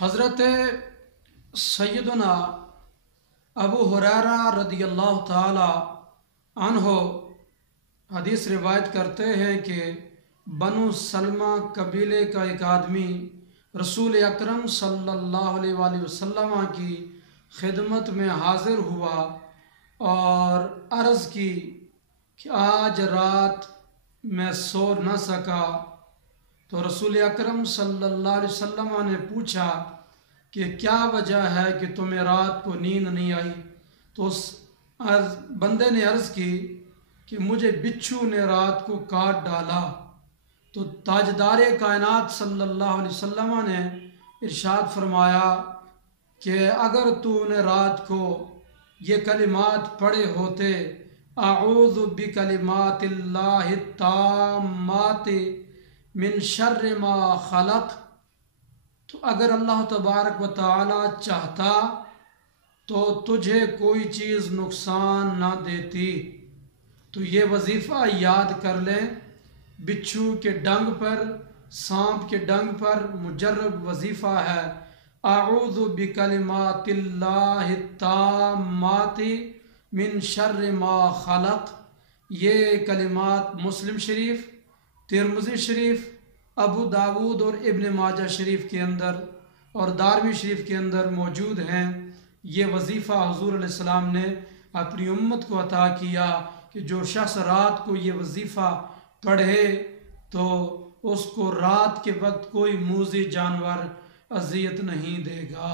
حضرت سیدنا ابو ہریرہ رضی اللہ تعالی عنہ حدیث روایت کرتے ہیں کہ بنو سلمہ قبیلے کا ایک آدمی رسول اکرم صلی اللہ علیہ وآلہ وسلم کی خدمت میں حاضر ہوا اور عرض کی کہ آج رات میں سو نہ سکا، تو رسول اکرم صلی اللہ علیہ وسلم نے پوچھا کہ کیا وجہ ہے کہ تمہیں رات کو نیند نہیں آئی؟ تو اس بندے نے عرض کی کہ مجھے بچھو نے رات کو کاٹ ڈالا۔ تو تاجدار کائنات صلی اللہ علیہ وسلم نے ارشاد فرمایا کہ اگر تو نے رات کو یہ کلمات پڑھے ہوتے، اعوذ بکلمات اللہ التامات من شر ما خلق، تو اگر اللہ تبارک و تعالی چاہتا تو تجھے کوئی چیز نقصان نہ دیتی۔ تو یہ وظیفہ یاد کر لیں، بچھو کے ڈنگ پر، سانپ کے ڈنگ پر مجرب وظیفہ ہے اعوذ بکلمات اللہ التامات من شر ما خلق۔ یہ کلمات مسلم شریف، ترمذی شریف، ابو داود اور ابن ماجہ شریف کے اندر اور دارمی شریف کے اندر موجود ہیں۔ یہ وظیفہ حضور علیہ السلام نے اپنی امت کو عطا کیا کہ جو شخص رات کو یہ وظیفہ پڑھے تو اس کو رات کے وقت کوئی موذی جانور اذیت نہیں دے گا۔